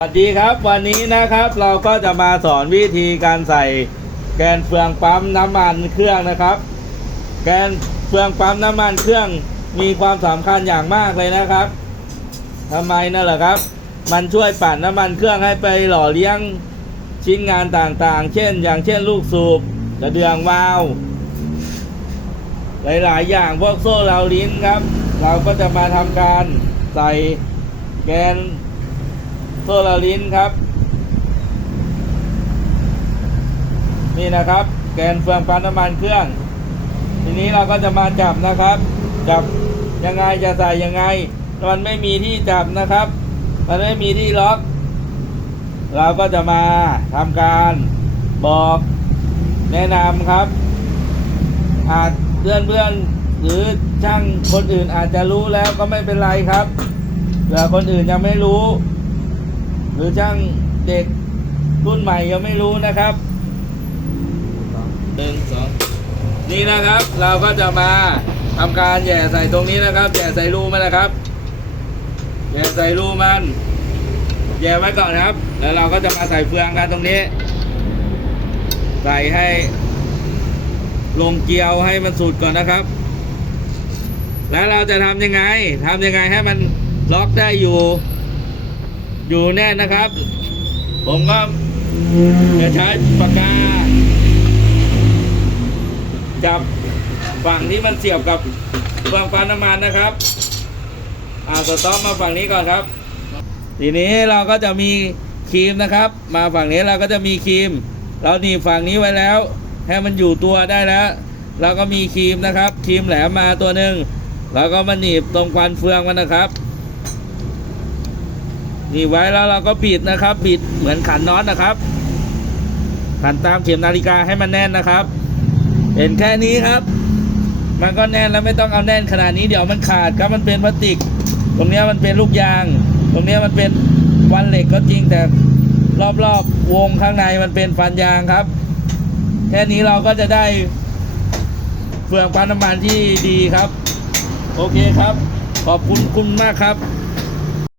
สวัสดีครับวันนี้นะครับเราก็จะมาสอนวิธีการใส่แกนเฟืองปั๊มน้ำมันเครื่องนะครับ แกนเฟืองปั๊มน้ำมันเครื่องมีความสำคัญอย่างมากเลยนะครับทำไมนั่นแหละครับ มันช่วยปั่นน้ำมันเครื่องให้ไปหล่อเลี้ยงชิ้นงานต่างๆ เช่น อย่างเช่นลูกสูบกระเดืองวาล์วหลายๆ อย่างพวกโซ่เราลิ้นครับ เราก็จะมาทำการใส่แกน โซลารินครับ นี่นะครับ แกนเฟืองปั๊มน้ำมันเครื่อง ทีนี้เราก็จะมาจับนะครับ จับยังไงจะใส่ยังไง มันไม่มีที่จับนะครับ มันไม่มีที่ล็อก เราก็จะมาทำการบอกแนะนำครับ อาจเพื่อนเพื่อนๆหรือช่างคนอื่นอาจจะรู้แล้วก็ไม่เป็นไรครับเผื่คนอื่นยังไม่รู้ หรือช่างเด็กรุ่นใหม่ยังไม่รู้นะครับหนึ่งสองนี่นะครับ เราก็จะมาทำการแย่ใส่ตรงนี้นะครับแย่ใส่รูมันนะครับแย่ใส่รูมันแย่ไว้ก่อนครับ แล้วเราก็จะมาใส่เฟืองกันตรงนี้ ใส่ให้ ลงเกลียวให้มันสุดก่อนนะครับ แล้วเราจะทำยังไงทำยังไงให้มันล็อกได้อยู่ อยู่แน่นนะครับ ผมก็จะใช้ปากกา จับฝั่งที่มันเสียบกับเฟืองปั๊มน้ำมันนะครับอ่าสต็อปมาฝั่งนี้ก่อนครับ ทีนี้เราก็จะมีครีมนะครับ มาฝั่งนี้เราก็จะมีครีม เราหนีบฝั่งนี้ไว้แล้ว ให้มันอยู่ตัวได้แล้วเราก็มีครีมนะครับครีมแหลมมาตัวหนึ่งเราก็มาหนีบตรงควันเฟืองมันนะครับ นี่ไว้แล้วเราก็บิดนะครับ บิดเหมือนขันน็อตนะครับ ขันตามเข็มนาฬิกาให้มันแน่นนะครับ เห็นแค่นี้ครับ มันก็แน่นแล้วไม่ต้องเอาแน่นขนาดนี้เดี๋ยวมันขาดครับมันเป็นพลาสติก ตรงนี้มันเป็นลูกยาง ตรงนี้มันเป็นวันเหล็กก็จริงแต่รอบๆวงข้างในมันเป็นฟันยางครับ แค่นี้เราก็จะได้เฟืองปั๊มน้ำมันที่ดีครับ โอเคครับ ขอบคุณคุณมากครับ